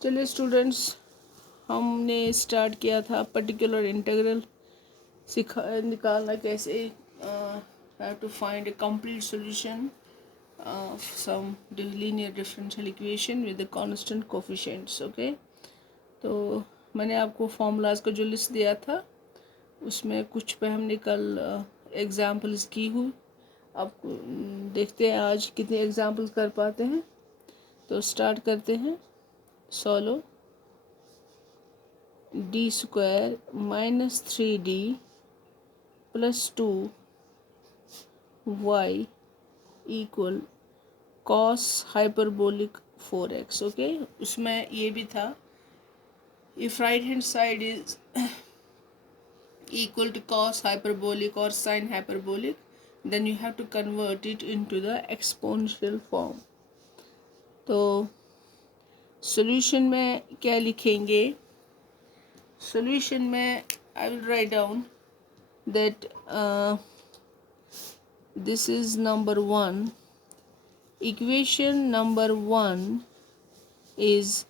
चलिए स्टूडेंट्स, हमने स्टार्ट किया था पर्टिकुलर इंटीग्रल निकालना कैसे, have to find a complete solution of some linear differential equation with the constant coefficients. Okay, तो मैंने आपको फॉर्मूलाज का जो लिस्ट दिया था उसमें कुछ पे हमने कल एग्जाम्पल्स की हुई। अब देखते हैं आज कितने एग्जाम्पल्स कर पाते हैं। तो स्टार्ट करते हैं। Solve D square minus 3d plus 2y equal cos hyperbolic 4x। Okay, उसमें ये भी था, if right hand side is equal to cos hyperbolic or sin hyperbolic, then you have to convert it into the exponential form. तो solution में क्या लिखेंगे? Solution में I will write down that this is number 1. Equation number 1 is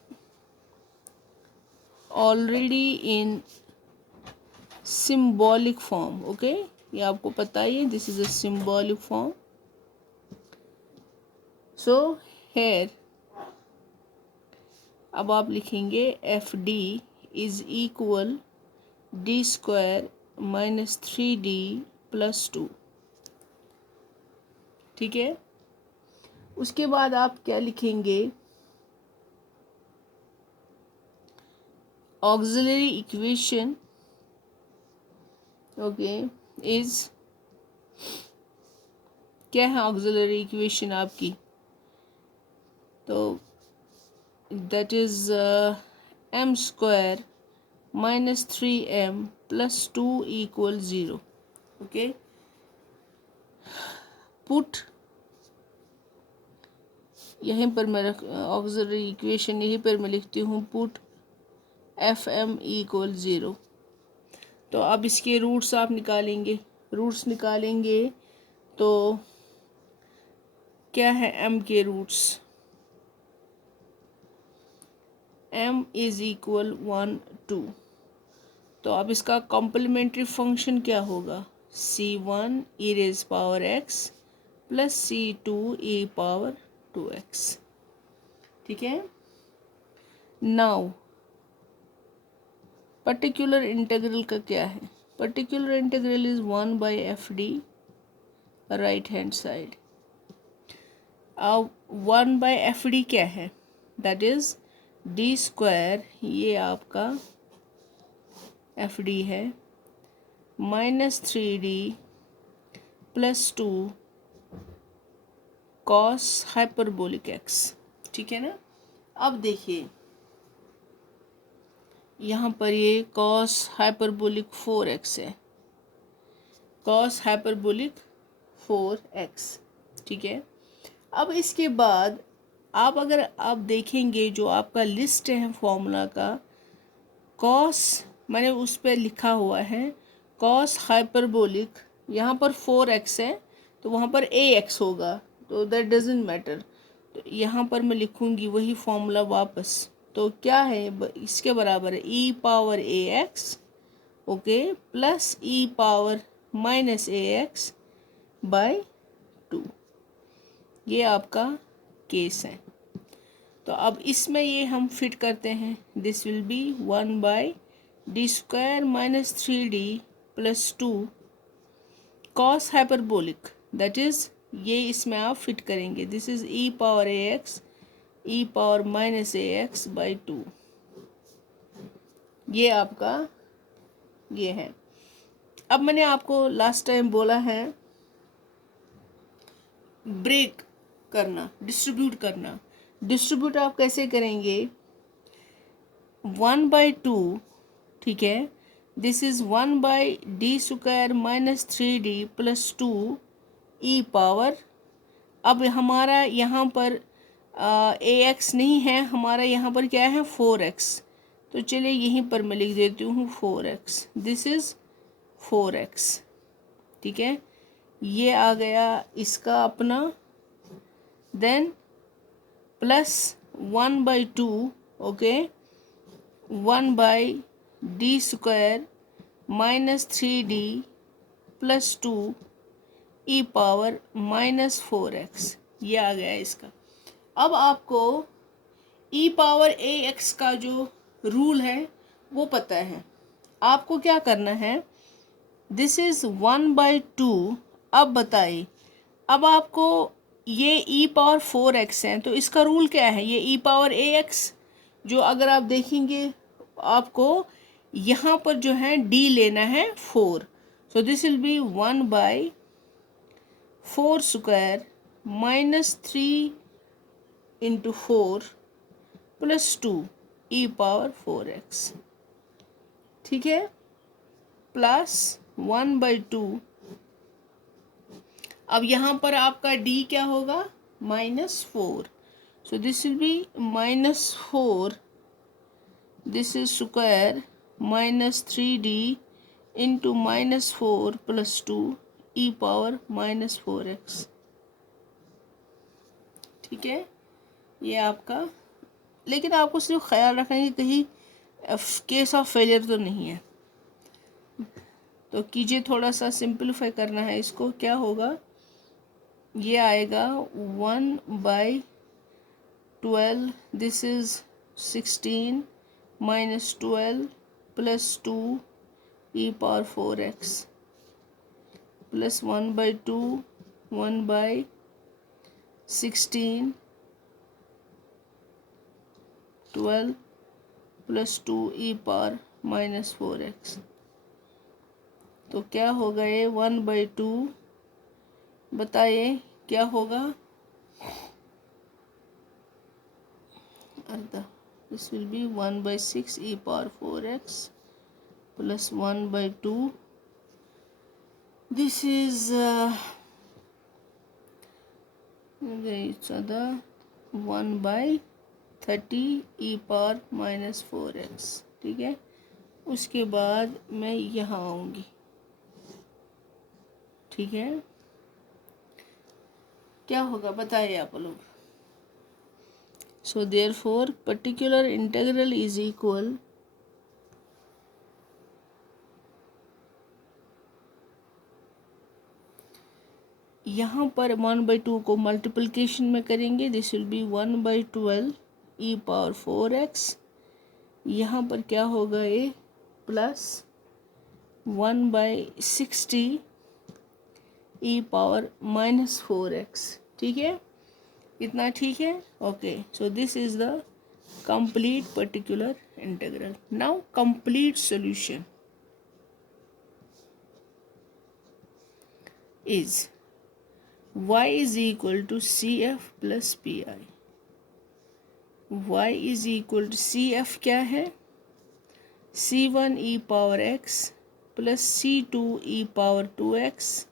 already in symbolic form. Okay, ये आपको पता ही है, this is a symbolic form. So here अब आप लिखेंगे F D is equal D square minus 3d plus 2। ठीक है, उसके बाद आप क्या लिखेंगे? ऑक्सिलरी इक्वेशन ओके इज, क्या है ऑक्सिलरी इक्वेशन आपकी? तो that is m square minus 3m plus 2 equal 0। Okay, put यहीं पर मैं ऑक्सिलरी इक्वेशन यहीं पर मैं लिखती हूँ, पुट एफ एम इक्वल 0। तो अब इसके रूट्स आप निकालेंगे, रूट्स निकालेंगे तो क्या है m के रूट्स? m is equal 1 2। तो अब इसका कॉम्प्लीमेंट्री फंक्शन क्या होगा? c1 e raise power x plus c2 e power 2x। ठीक है, नाउ पर्टिकुलर इंटीग्रल का क्या है? Particular integral is 1 by F D right hand side. अब 1 बाई एफ डी क्या है? दैट इज डी स्क्वायर, ये आपका एफ डी है, minus 3d plus 2 cos hyperbolic x. ठीक है ना? अब देखिए यहाँ पर ये कॉस हाइपरबोलिक 4x है, कॉस हाइपरबोलिक 4x। ठीक है, अब इसके बाद आप अगर आप देखेंगे जो आपका लिस्ट है फॉर्मूला का, कॉस मैंने उस पर लिखा हुआ है कॉस हाइपरबोलिक, यहाँ पर 4x है तो वहाँ पर ax होगा, तो दैट डजेंट मैटर। तो यहाँ पर मैं लिखूँगी वही फॉर्मूला वापस। तो क्या है? इसके बराबर है e power ax okay plus e power minus ax by 2। ये आपका केस है। तो अब इसमें ये हम फिट करते हैं, this will be 1 by D square minus 3d plus 2 cos hyperbolic, that is ये इसमें आप फिट करेंगे, this is e power ax e power minus ax by 2। ये आपका ये है। अब मैंने आपको लास्ट टाइम बोला है ब्रेक करना, डिस्ट्रीब्यूट करना। डिस्ट्रीब्यूट आप कैसे करेंगे? 1 बाई 2, ठीक है, this is 1 by D square minus 3d plus 2 e power. अब हमारा यहाँ पर ax नहीं है, हमारा यहाँ पर क्या है? 4x। तो चलिए यहीं पर मैं लिख देती हूँ 4x, दिस इज 4x। ठीक है, ये आ गया इसका अपना, then plus 1 by 2 okay, 1/d² minus 3d plus 2 e power minus 4x, ये आ गया इसका। अब आपको ई पावर ए एक्स का जो रूल है वो पता है। आपको क्या करना है, दिस इज 1/2। अब बताइए, अब आपको ये ई पावर 4x है तो इसका रूल क्या है, ये ई पावर ए एक्स जो अगर आप देखेंगे आपको यहाँ पर जो है d लेना है 4, so this will be 1/4² minus 3 into 4 plus 2 e power 4x, ठीक है, प्लस 1/2। अब यहाँ पर आपका d क्या होगा, -4, so this will be -4, this is square minus 3d into -4 plus 2 e power -4x, ठीक है, ये आपका। लेकिन आपको सिर्फ ख्याल रखना है कि कहीं केस ऑफ फेलियर तो नहीं है। तो कीजिए, थोड़ा सा सिंपलीफाई करना है इसको, क्या होगा, ये आएगा 1/12, this is 16 minus 12 plus 2 e power 4x plus 1/2 1/16 12 plus 2 e power -4x। तो क्या होगा ये 1/2, बताइए क्या होगा, अर्धा, this will be 1/6 E power 4x plus 1/2, this is it's other 1/30 E power -4x, ठीक है। उसके बाद मैं यहाँ आऊँगी, ठीक है, क्या होगा बताइए आप लोग। So therefore particular integral is equal यहाँ पर 1/2 को मल्टीप्लिकेशन में करेंगे, this will be 1/12 E power 4x, यहाँ पर क्या होगा ये प्लस 1/60 ई पावर -4x, ठीक है, इतना ठीक है, okay. So this is the complete particular integral. Now complete solution is y is equal to CF plus PI। y is equal to CF क्या है, C1 e power x plus C2 e power 2x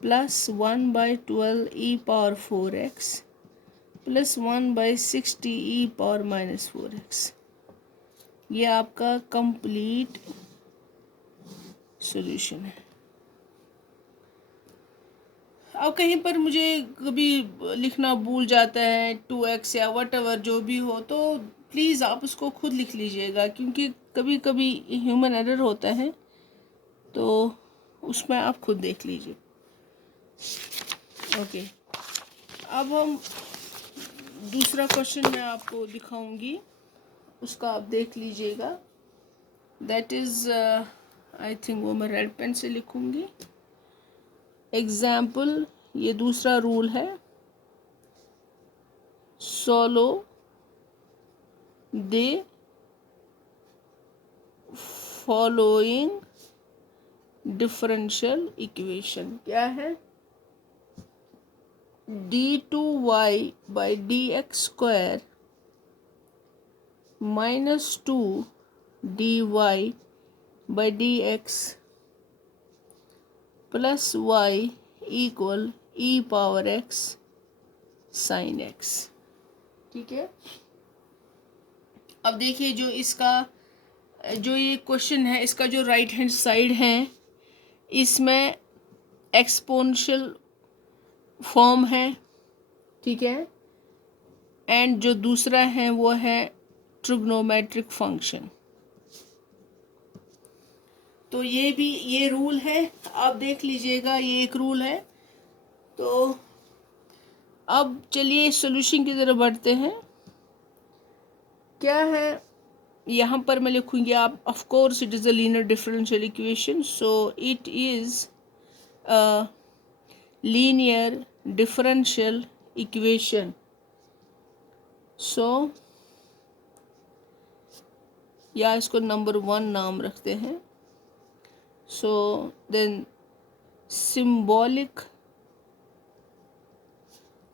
plus 1/12 e power 4x plus 1/60 e power -4x, ये आपका complete solution है। अब कहीं पर मुझे कभी लिखना भूल जाता है 2x या वट एवर जो भी हो, तो प्लीज़ आप उसको खुद लिख लीजिएगा, क्योंकि कभी कभी ह्यूमन एरर होता है, तो उसमें आप खुद देख लीजिए, ओके। अब हम दूसरा क्वेश्चन मैं आपको दिखाऊंगी, उसका आप देख लीजिएगा, दैट इज़ आई थिंक वो मैं रेड पेन से लिखूंगी। एग्जाम्पल, ये दूसरा रूल है, सोलो दे फॉलोइंग डिफरेंशियल इक्वेशन, क्या है, d2y/dx² -2dy/dx plus y equal e power x sin x, ठीक है। अब देखिए, जो इसका जो ये क्वेश्चन है, इसका जो राइट हैंड साइड है इसमें एक्सपोनेंशियल फॉर्म है, ठीक है, एंड जो दूसरा है वो है ट्रिग्नोमेट्रिक फंक्शन। तो ये रूल है, आप देख लीजिएगा, ये एक रूल है। तो अब चलिए सॉल्यूशन की तरफ बढ़ते हैं। क्या है यहाँ पर मैं लिखूँगी, आप of course it is a linear differential equation, so it is a linear differential equation. So या इसको नंबर 1 नाम रखते हैं। So then symbolic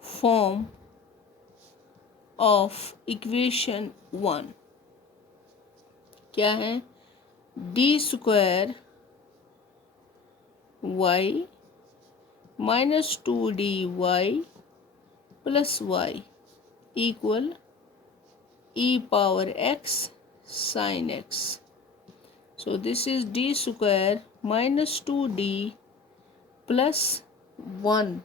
form of equation 1 क्या है? D square Y minus 2dy plus Y equal e power x sin x. So this is d square minus 2d plus 1,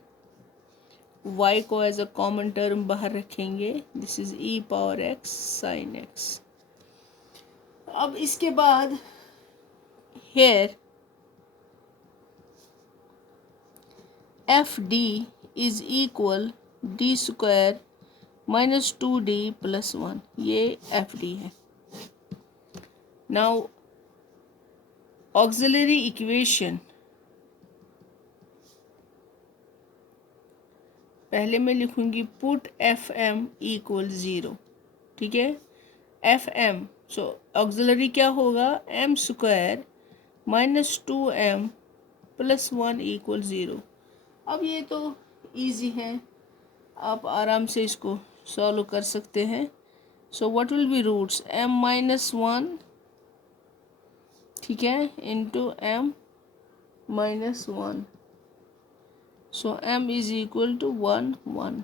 y को as a common term बाहर रखेंगे, this is e power x sin x। अब इसके बाद here F D is equal D square minus 2d plus 1, ये F D है। Now auxiliary equation, पहले मैं लिखूंगी पुट एफ एम इक्वल 0, ठीक है। एफ एम, सो ऑक्सिलरी क्या होगा? M square minus 2m plus 1 equal 0। अब ये तो इजी है, आप आराम से इसको सॉल्व कर सकते हैं। So what will be roots? m minus 1, ठीक है, into m minus 1, so m is equal to 1 1।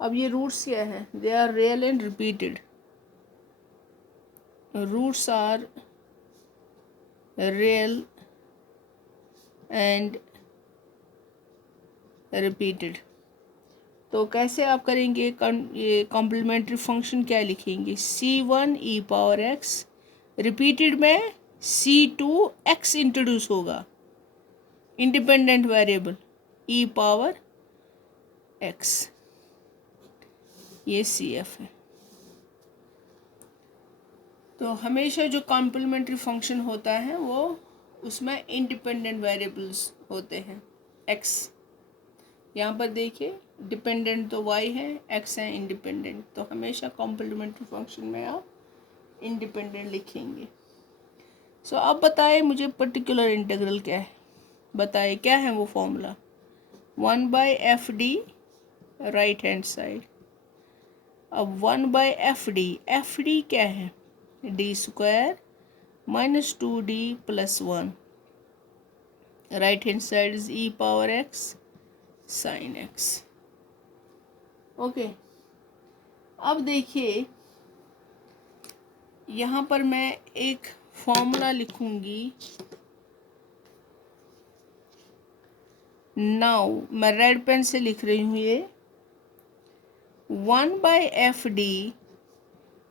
अब ये रूट्स क्या है? They are real and repeated. Roots are real and repeated. तो कैसे आप करेंगे? ये कॉम्प्लीमेंट्री फंक्शन क्या लिखेंगे? c1 e power x, repeated में c2 x इंट्रोड्यूस होगा, independent variable e power x, ये CF है। तो हमेशा जो कॉम्प्लीमेंट्री फंक्शन होता है वो उसमें इंडिपेंडेंट वेरिएबल्स होते हैं। x यहाँ पर देखिए, डिपेंडेंट तो y है, x है इंडिपेंडेंट, तो हमेशा कॉम्प्लीमेंट्री फंक्शन में आप इंडिपेंडेंट लिखेंगे। सो अब बताएं मुझे पर्टिकुलर इंटीग्रल क्या है, बताइए क्या है वो formula? 1/fd right hand side. अब 1/fd क्या है? D square minus 2d plus 1, right hand side is e power x sin x। Okay, अब देखिए यहाँ पर मैं एक फॉर्मूला लिखूंगी। नाउ मैं रेड पेन से लिख रही हूँ ये 1/fd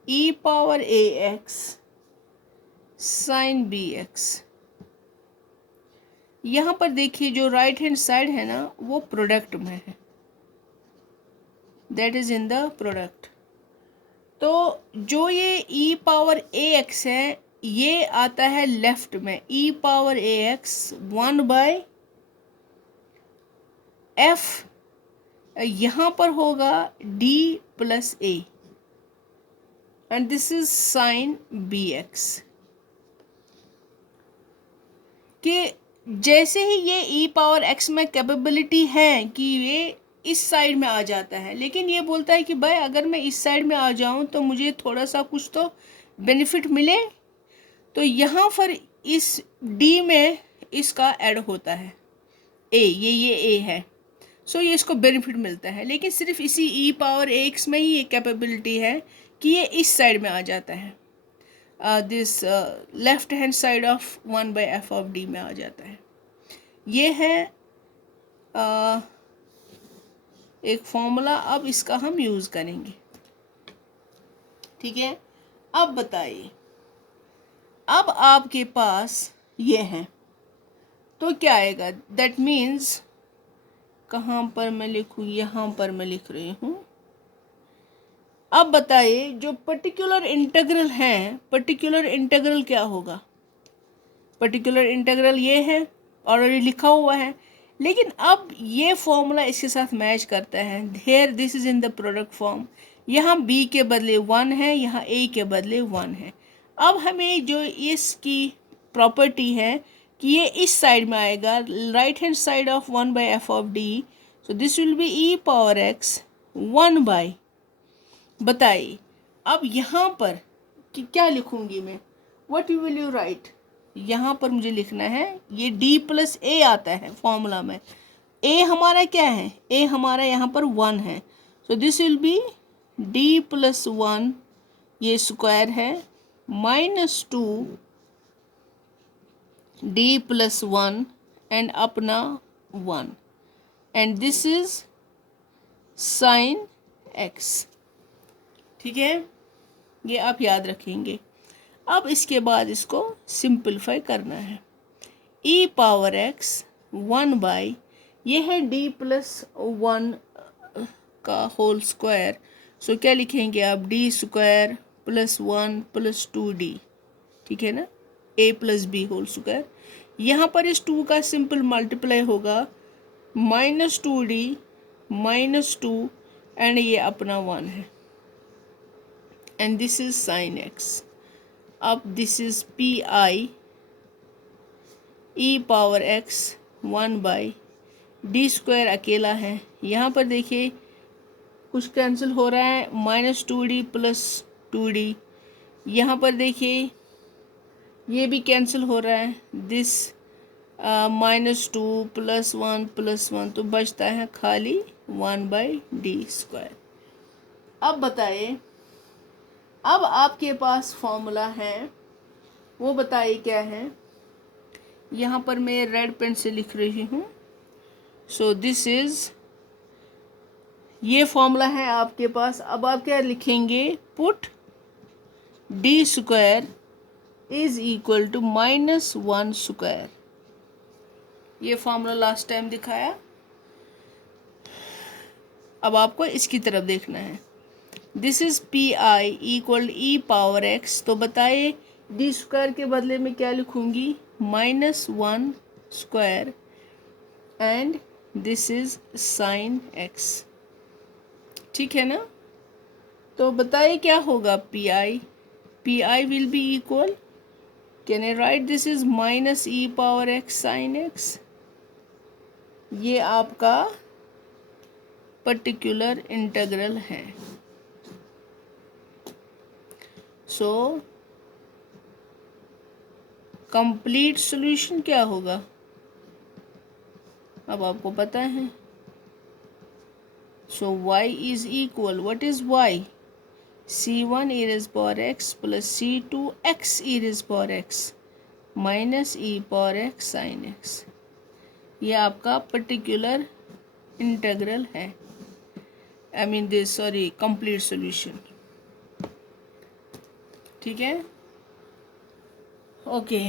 e power ax sin bx। यहाँ पर देखिए जो राइट हैंड साइड है ना वो प्रोडक्ट में है, that is in the product. तो जो ये e पावर ax है ये आता है लेफ्ट में, e पावर ax 1/f, यहाँ पर होगा d plus a and this is sine bx। कि जैसे ही ये e पावर x में कैपेबिलिटी है कि ये इस साइड में आ जाता है, लेकिन ये बोलता है कि भाई अगर मैं इस साइड में आ जाऊं तो मुझे थोड़ा सा कुछ तो बेनिफिट मिले, तो यहाँ पर इस d में इसका ऐड होता है a, ये a है, सो ये इसको बेनिफिट मिलता है। लेकिन सिर्फ इसी e पावर ax में ही ये कैपेबिलिटी है कि ये इस साइड में आ जाता है, this left hand side of 1/f of d में आ जाता है। ये है एक फॉर्मूला, अब इसका हम यूज़ करेंगे। ठीक है। अब बताइए, अब आपके पास ये है तो क्या आएगा, दैट मीन्स कहाँ पर मैं लिखूँ, यहाँ पर मैं लिख रही हूँ। अब बताइए जो पर्टिकुलर इंटीग्रल है, पर्टिकुलर इंटीग्रल क्या होगा, पर्टिकुलर इंटीग्रल ये है, ऑलरेडी लिखा हुआ है, लेकिन अब ये फॉर्मूला इसके साथ मैच करता है। Here this is in the product form, यहाँ b के बदले 1 है, यहाँ a के बदले 1 है। अब हमें जो इसकी प्रॉपर्टी है कि ये इस साइड में आएगा, right hand side of 1/f(d), so this will be e⁻x 1/, बताइए अब यहाँ पर कि क्या लिखूंगी मैं, व्हाट विल यू राइट, यहाँ पर मुझे लिखना है ये d+a आता है फॉर्मूला में, a हमारा क्या है, a हमारा यहाँ पर 1 है, so this will be d+1, ये स्क्वायर है, -2 d+1 एंड अपना 1, and this is sin x, ठीक है, ये आप याद रखेंगे। अब इसके बाद इसको सिंपलीफाई करना है, e⁻x 1/, ये है d+1 का होल स्क्वायर, सो क्या लिखेंगे आप, d² + 1 + 2d, ठीक है ना, a+b होल स्क्वायर। यहाँ पर इस 2 का सिंपल मल्टीप्लाई होगा, -2d -2 एंड ये अपना 1 है, and this is sin x। अब this is pi e⁻x 1/, d² अकेला है, यहाँ पर देखिए कुछ कैंसिल हो रहा है, -2d + 2d, यहाँ पर देखिए ये भी कैंसिल हो रहा है, दिस -2 + 1 + 1, तो बचता है खाली 1/d²। अब बताइए, अब आपके पास फॉर्मूला है, वो बताइए क्या है, यहाँ पर मैं रेड पेन से लिख रही हूँ, सो दिस इज, ये फॉर्मूला है आपके पास। अब आप क्या लिखेंगे, पुट d² = -1², ये फॉर्मूला लास्ट टाइम दिखाया, अब आपको इसकी तरफ देखना है, दिस इज pi = e⁻x, तो बताइए d² के बदले में क्या लिखूंगी, -1² and this is sin x, ठीक है ना। तो बताइए क्या होगा, pi will be equal, can I right this is -e⁻x sin x, ये आपका पर्टिकुलर इंटीग्रल है। सो कंप्लीट सॉल्यूशन क्या होगा, अब आपको पता है, सो y is equal, what is y, c1e⁻x + c2x e⁻x -e⁻x sin x, ये आपका पर्टिकुलर इंटीग्रल है, I mean this, sorry, complete solution, ठीक है, ओके।